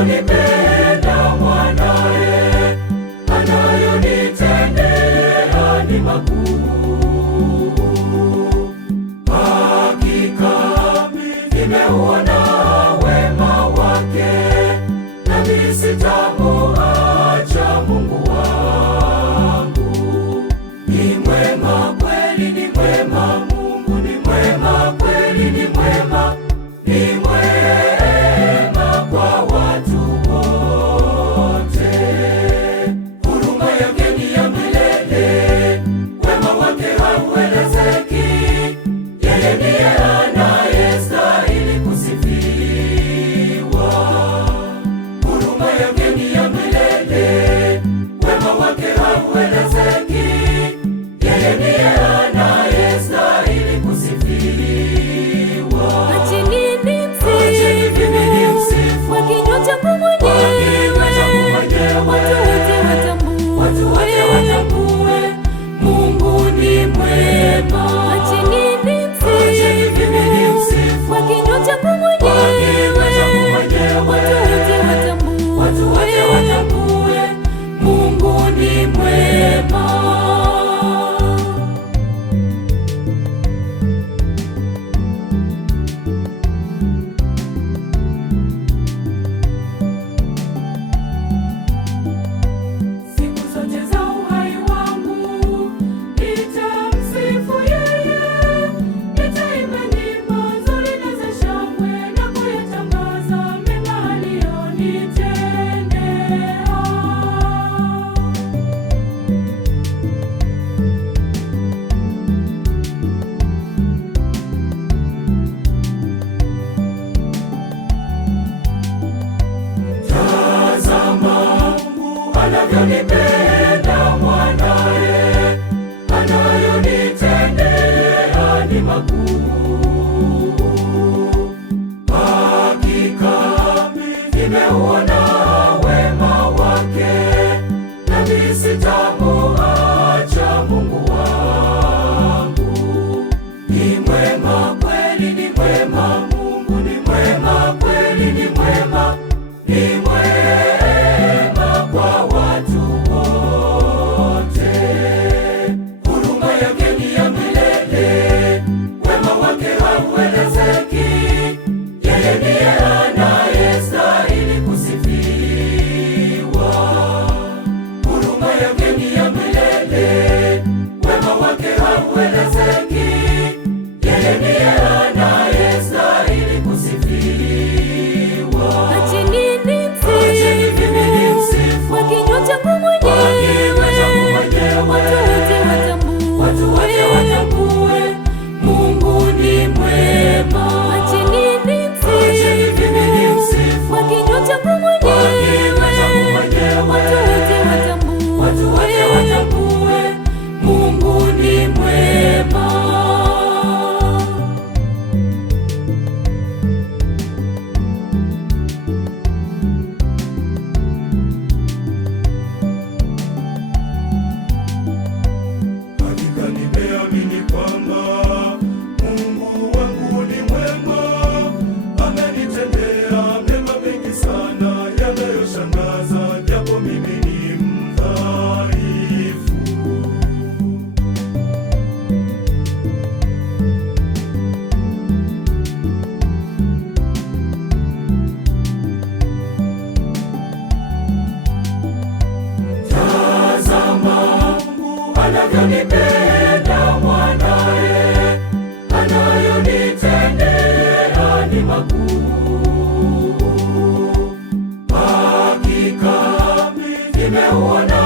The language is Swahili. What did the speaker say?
anavyonipenda mwanae, anayonitendea ni makuu. Hakika nimeuona wema wake, nami sitamuacha Mungu wangu. Ni mwema kweli, ni mwema, Mungu ni mwema kweli, ni mwema, ni mwema kwa watu wote. Huruma yake ni ya milele, wema wake hauelezeki. Yeye ndiye anayestahili kusifiwa. Huruma yake ni ya milele, wema wake hauelezeki. Yeye ndiye anayestahili kusifiwa. Acheni nimsifu kwa kinywa changu mwenyewe, watu wote watambue Mungu ni mwema. Acheni nimsifu kwa kinywa changu mwenyewe, watu wote watambue Mungu ni mwema. Anavyonipenda mwanae, anayonitendea ni makuu. Hakika nimeuona wema wake, nami sitamuacha Mungu wangu. Ni mwema kweli, ni mwema, Mungu ni mwema kweli, ni mwema, ni mwema kwa watu wote. Huruma yake ni ya milele, wema wake hauelezeki. Yeye ndiye anayestahili kusifiwa. Huruma yake ni ya milele, wema wake hauelezeki. Yeye ndiye anayestahili kusifiwa. Acheni nimsifu kwa kinywa changu mwenyewe, watu wote watambue Mungu ni mwema. Acheni nimsifu kwa kinywa changu mwenyewe, watu wote watambue Mungu ni mwema. Hakika nimeamini kwamba Mungu wangu ni mwema, amenitendea mema mengi sana yanayoshangaza, japo mimi ni mdhaifu. Tazama anavyonipenda mwanae, anayonitendea ni makuu. Hakika nimeuona